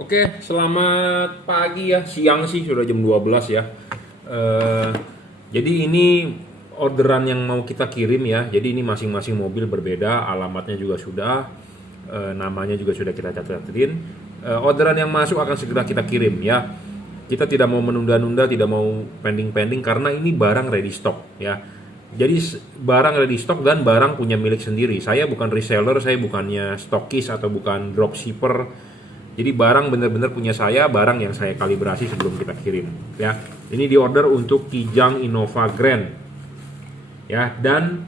Oke, selamat pagi ya. Siang sih sudah jam 12 ya. Eh, jadi ini orderan yang mau kita kirim ya. Jadi ini masing-masing mobil berbeda, alamatnya juga sudah, namanya juga sudah kita catat-catatin. Orderan yang masuk akan segera kita kirim ya. Kita tidak mau menunda-nunda, tidak mau pending-pending karena ini barang ready stock ya. Jadi barang ready stock dan barang punya milik sendiri. Saya bukan reseller, saya bukannya stokis atau bukan dropshipper. Jadi barang benar-benar punya saya, barang yang saya kalibrasi sebelum kita kirim ya. Ini diorder untuk Kijang Innova Grand ya, dan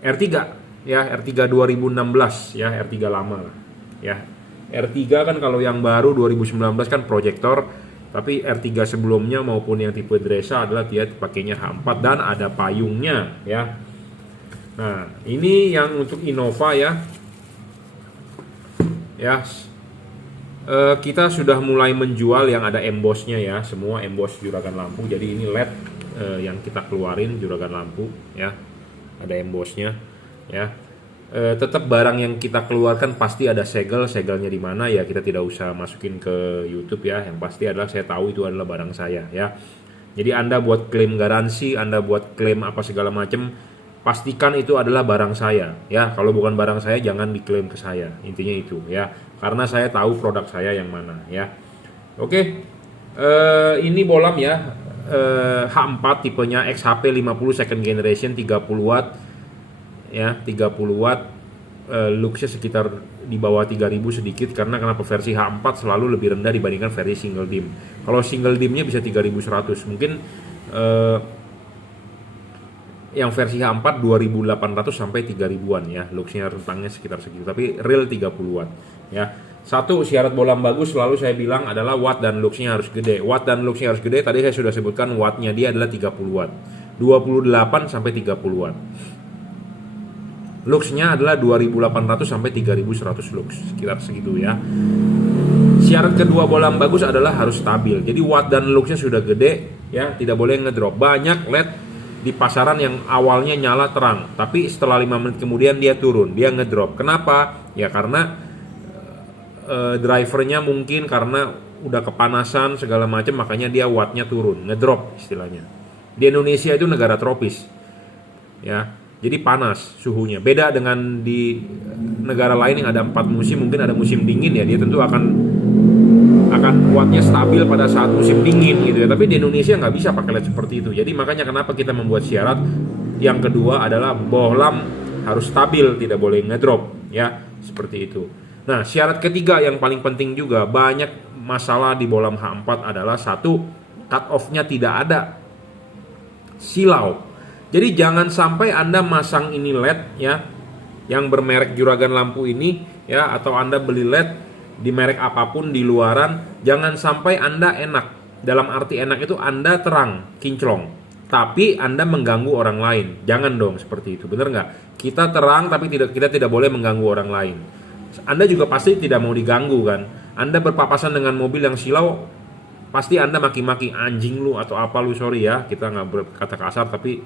R3 ya, R3 2016 ya, R3 lama lah ya. R3 kan kalau yang baru 2019 kan proyektor, tapi R3 sebelumnya maupun yang tipe Dresa adalah dia pakainya H4 dan ada payungnya ya. Nah, ini yang untuk Innova ya. Ya, kita sudah mulai menjual yang ada embossnya ya, semua emboss juragan lampu. Jadi ini LED yang kita keluarin juragan lampu ya, ada embossnya ya. Tetap barang yang kita keluarkan pasti ada segelnya di mana ya, kita tidak usah masukin ke YouTube ya. Yang pasti adalah saya tahu itu adalah barang saya ya. Jadi Anda buat klaim garansi, Anda buat klaim apa segala macam, pastikan itu adalah barang saya ya. Kalau bukan barang saya jangan diklaim ke saya, intinya itu ya, karena saya tahu produk saya yang mana ya. Oke, ini bolam ya, H4 tipenya XHP 50 second generation 30 watt ya, 30 watt. Luxnya sekitar di bawah 3000 sedikit, karena kenapa versi H4 selalu lebih rendah dibandingkan versi single dim. Kalau single dimnya bisa 3100 mungkin, yang versi H4 2800 sampai 3000-an ya. Luxnya rentangnya sekitar segitu, tapi real 30 watt ya. Satu syarat bolam bagus selalu saya bilang adalah watt dan luxnya harus gede. Watt dan luxnya harus gede, tadi saya sudah sebutkan wattnya dia adalah 30 watt. 28 sampai 30 watt. Luxnya adalah 2800 sampai 3100 lux, sekitar segitu ya. Syarat kedua bolam bagus adalah harus stabil. Jadi watt dan luxnya sudah gede ya, tidak boleh ngedrop. Banyak LED di pasaran yang awalnya nyala terang, tapi setelah 5 menit kemudian dia turun, dia ngedrop. Kenapa? Ya karena drivernya mungkin karena udah kepanasan segala macam, makanya dia wattnya turun, ngedrop istilahnya. Di Indonesia itu negara tropis ya, jadi panas suhunya. Beda dengan di negara lain yang ada 4 musim, mungkin ada musim dingin ya, dia tentu akan wattnya stabil pada saat musim dingin gitu ya. Tapi di Indonesia nggak bisa pakai LED seperti itu. Jadi makanya kenapa kita membuat syarat yang kedua adalah bohlam harus stabil, tidak boleh ngedrop ya, seperti itu. Nah, syarat ketiga yang paling penting juga, banyak masalah di bohlam H4 adalah satu, cut off-nya tidak ada, silau. Jadi jangan sampai Anda masang ini LED ya, yang bermerek juragan lampu ini ya, atau Anda beli LED di merek apapun di luaran, jangan sampai Anda enak. Dalam arti enak itu Anda terang, kinclong, tapi Anda mengganggu orang lain. Jangan dong seperti itu, bener nggak? Kita terang tapi kita tidak boleh mengganggu orang lain. Anda juga pasti tidak mau diganggu kan? Anda berpapasan dengan mobil yang silau, pasti Anda maki-maki, anjing lu atau apa lu, sorry ya, kita nggak berkata kasar, tapi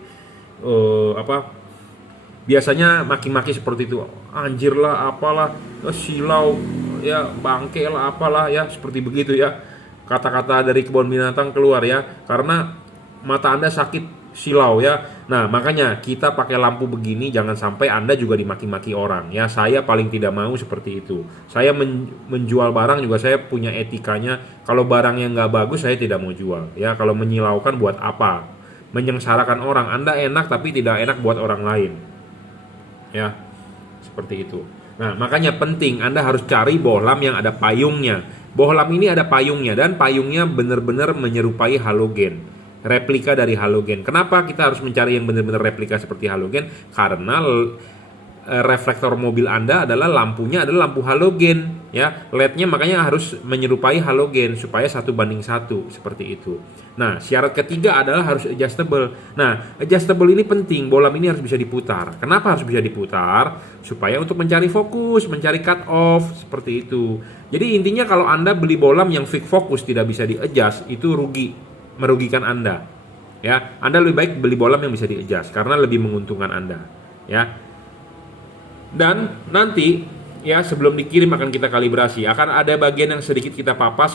biasanya maki-maki seperti itu, anjir lah, apalah, silau ya, bangke lah, apalah ya, seperti begitu ya. Kata-kata dari kebun binatang keluar ya, karena mata Anda sakit silau ya. Nah, makanya kita pakai lampu begini jangan sampai Anda juga dimaki-maki orang ya. Saya paling tidak mau seperti itu. Saya menjual barang juga saya punya etikanya. Kalau barang yang nggak bagus saya tidak mau jual ya. Kalau menyilaukan buat apa? Menyengsarakan orang. Anda enak tapi tidak enak buat orang lain ya, seperti itu. Nah, makanya penting Anda harus cari bohlam yang ada payungnya. Bohlam ini ada payungnya, dan payungnya benar-benar menyerupai halogen, replika dari halogen. Kenapa kita harus mencari yang benar-benar replika seperti halogen? Karena reflektor mobil Anda adalah lampunya adalah lampu halogen ya. LED-nya makanya harus menyerupai halogen supaya 1:1 seperti itu. Nah, syarat ketiga adalah harus adjustable. Nah, adjustable ini penting, bohlam ini harus bisa diputar. Kenapa harus bisa diputar? Supaya untuk mencari fokus, mencari cut off, seperti itu. Jadi intinya kalau Anda beli bohlam yang fix fokus tidak bisa di-adjust, itu rugi, merugikan Anda. Ya, Anda lebih baik beli bohlam yang bisa di-adjust karena lebih menguntungkan Anda, ya. Dan nanti ya sebelum dikirim akan kita kalibrasi. Akan ada bagian yang sedikit kita papas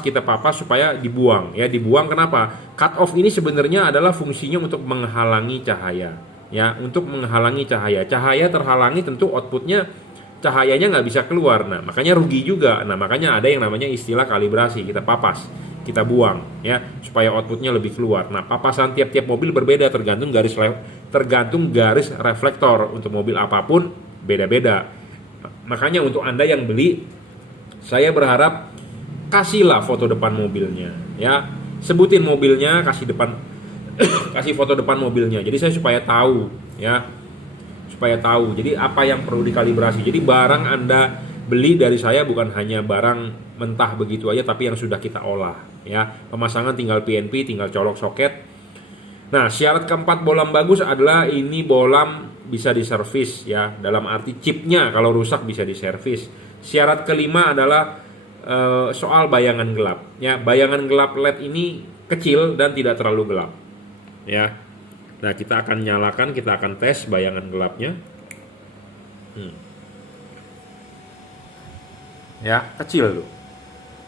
supaya dibuang. Ya, dibuang kenapa? Cut off ini sebenarnya adalah fungsinya untuk menghalangi cahaya. Ya, untuk menghalangi cahaya. Cahaya terhalangi tentu outputnya cahayanya nggak bisa keluar. Nah, makanya rugi juga. Nah, makanya ada yang namanya istilah kalibrasi. Kita papas, kita buang, ya, supaya outputnya lebih keluar. Nah, papasan tiap-tiap mobil berbeda tergantung garis reflektor. Untuk mobil apapun beda-beda. Makanya untuk Anda yang beli, saya berharap kasihlah foto depan mobilnya, ya. Sebutin mobilnya, kasih kasih foto depan mobilnya. Jadi saya supaya tahu, ya. Supaya tahu. Jadi apa yang perlu dikalibrasi. Jadi barang Anda beli dari saya bukan hanya barang mentah begitu aja, tapi yang sudah kita olah, ya. Pemasangan tinggal PNP, tinggal colok soket. Nah, syarat keempat bolam bagus adalah ini bolam bisa diservis, ya, dalam arti chipnya kalau rusak bisa diservis. Syarat kelima adalah soal bayangan gelap, ya. Bayangan gelap LED ini kecil dan tidak terlalu gelap, ya. Nah, kita akan nyalakan, kita akan tes bayangan gelapnya. Ya, kecil tuh.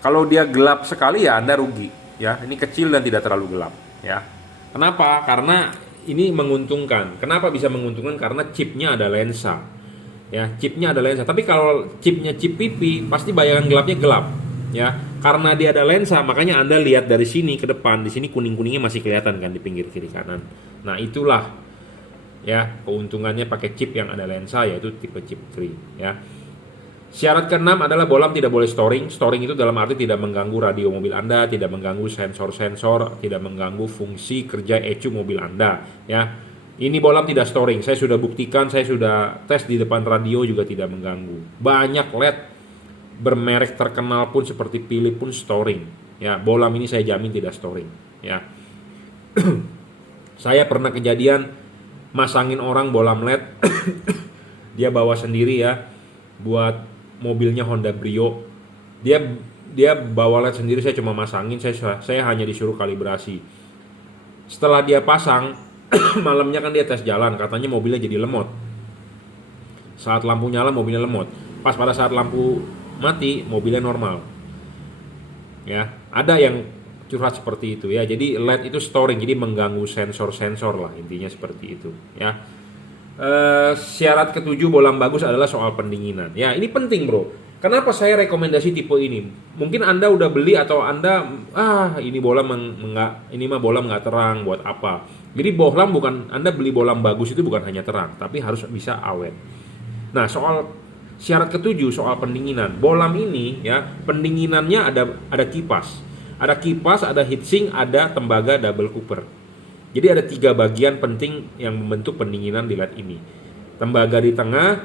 Kalau dia gelap sekali ya Anda rugi, ya. Ini kecil dan tidak terlalu gelap, ya. Kenapa? Karena ini menguntungkan. Kenapa bisa menguntungkan? Karena chipnya ada lensa. Ya, chipnya ada lensa. Tapi kalau chipnya chip pipi, pasti bayangan gelapnya gelap. Ya, karena dia ada lensa, makanya Anda lihat dari sini ke depan, di sini kuning-kuningnya masih kelihatan kan di pinggir kiri kanan. Nah, itulah ya keuntungannya pakai chip yang ada lensa, yaitu tipe chip 3, ya. Syarat keenam adalah bolam tidak boleh storing. Storing itu dalam arti tidak mengganggu radio mobil Anda, tidak mengganggu sensor-sensor, tidak mengganggu fungsi kerja ECU mobil Anda, ya. Ini bolam tidak storing. Saya sudah buktikan, saya sudah tes di depan radio juga tidak mengganggu. Banyak LED bermerek terkenal pun seperti Philips pun storing, ya. Bolam ini saya jamin tidak storing, ya. Saya pernah kejadian masangin orang bolam LED. Dia bawa sendiri, ya, buat mobilnya Honda Brio. Dia bawa LED sendiri, saya cuma masangin, saya hanya disuruh kalibrasi. Setelah dia pasang, malamnya kan dia tes jalan, katanya mobilnya jadi lemot. Saat lampu nyala mobilnya lemot. Pas pada saat lampu mati mobilnya normal. Ya, ada yang curhat seperti itu, ya. Jadi LED itu storing, jadi mengganggu sensor-sensor lah, intinya seperti itu, ya. Syarat ketujuh bolam bagus adalah soal pendinginan. Ya, ini penting, bro. Kenapa saya rekomendasi tipe ini? Mungkin Anda udah beli atau Anda ini bolam ini mah bolam nggak terang, buat apa? Jadi bolam bukan, Anda beli bolam bagus itu bukan hanya terang, tapi harus bisa awet. Nah, soal syarat ketujuh soal pendinginan. Bolam ini, ya, pendinginannya ada kipas. Ada kipas, ada heatsink, ada tembaga double cooper. Jadi ada 3 bagian penting yang membentuk pendinginan di LED ini. Tembaga di tengah,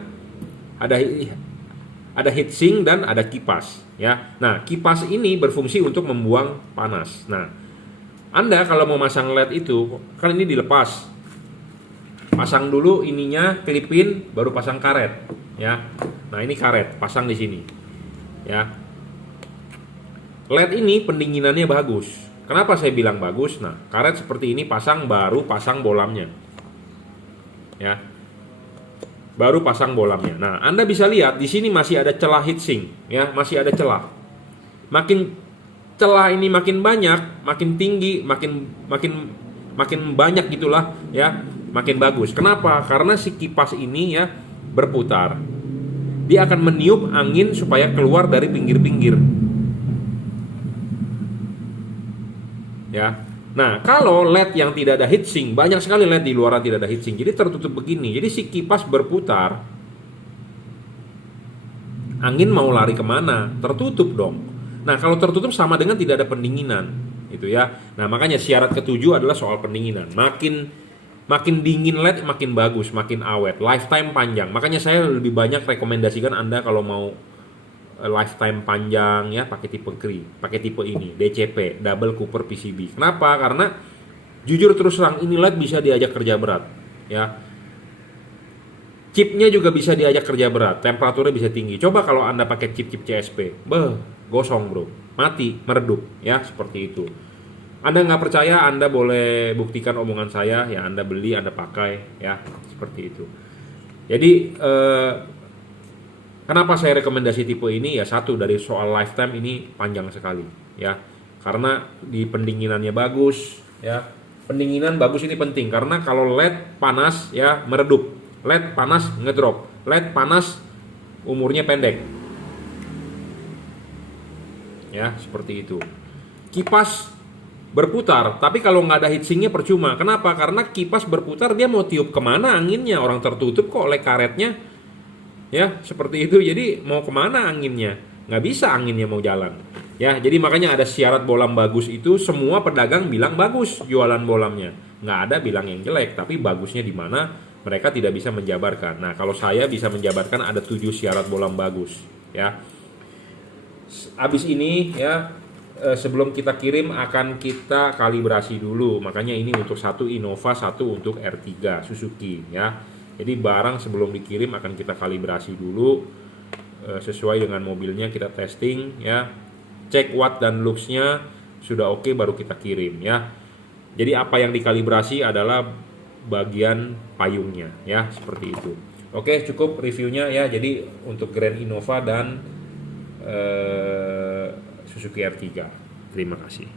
ada heatsink dan ada kipas, ya. Nah, kipas ini berfungsi untuk membuang panas. Nah, Anda kalau mau masang LED itu, kan ini dilepas. Pasang dulu ininya, klipin, baru pasang karet, ya. Nah, ini karet, pasang di sini, ya. LED ini pendinginannya bagus. Kenapa saya bilang bagus? Nah, karet seperti ini pasang, baru pasang bolamnya, ya. Baru pasang bolamnya. Nah, Anda bisa lihat di sini masih ada celah heatsink, ya, masih ada celah. Makin celah ini makin banyak, makin tinggi, makin banyak gitulah, ya, makin bagus. Kenapa? Karena si kipas ini, ya, berputar. Dia akan meniup angin supaya keluar dari pinggir-pinggir. Ya. Nah, kalau LED yang tidak ada heatsink, banyak sekali LED di luaran tidak ada heatsink, jadi tertutup begini. Jadi si kipas berputar, angin mau lari kemana? Tertutup dong. Nah, kalau tertutup sama dengan tidak ada pendinginan, gitu, ya. Nah, makanya syarat ketujuh adalah soal pendinginan. Makin dingin LED makin bagus, makin awet, lifetime panjang. Makanya saya lebih banyak rekomendasikan Anda kalau mau lifetime panjang, ya, pakai tipe Cree, pakai tipe ini, DCP, double cooper PCB. Kenapa? Karena jujur terus terang ini LED bisa diajak kerja berat, ya. Chipnya juga bisa diajak kerja berat, temperaturnya bisa tinggi. Coba kalau Anda pakai chip-chip CSP, gosong, bro, mati, meredup, ya, seperti itu. Anda nggak percaya, Anda boleh buktikan omongan saya, ya, Anda beli, Anda pakai, ya, seperti itu. Jadi Kenapa saya rekomendasi tipe ini? Ya satu, dari soal lifetime ini panjang sekali ya. Karena di pendinginannya bagus ya. Pendinginan bagus ini penting karena kalau LED panas ya meredup, LED panas ngedrop, LED panas umurnya pendek. Ya, seperti itu. Kipas berputar, tapi kalau nggak ada heatsinknya percuma. Kenapa? Karena kipas berputar dia mau tiup kemana anginnya, orang tertutup kok oleh karetnya. Ya, seperti itu. Jadi mau kemana anginnya? Nggak bisa anginnya mau jalan. Ya, jadi makanya ada syarat bolam bagus itu semua pedagang bilang bagus jualan bolamnya. Nggak ada bilang yang jelek, tapi bagusnya di mana mereka tidak bisa menjabarkan. Nah, kalau saya bisa menjabarkan ada 7 syarat bolam bagus. Ya, habis ini ya sebelum kita kirim akan kita kalibrasi dulu. Makanya ini untuk satu Innova, satu untuk R3 Suzuki ya. Jadi barang sebelum dikirim akan kita kalibrasi dulu sesuai dengan mobilnya, kita testing ya. Cek watt dan lux-nya sudah oke baru kita kirim ya. Jadi apa yang dikalibrasi adalah bagian payungnya ya, seperti itu. Oke, cukup reviewnya ya. Jadi untuk Grand Innova dan Suzuki R3. Terima kasih.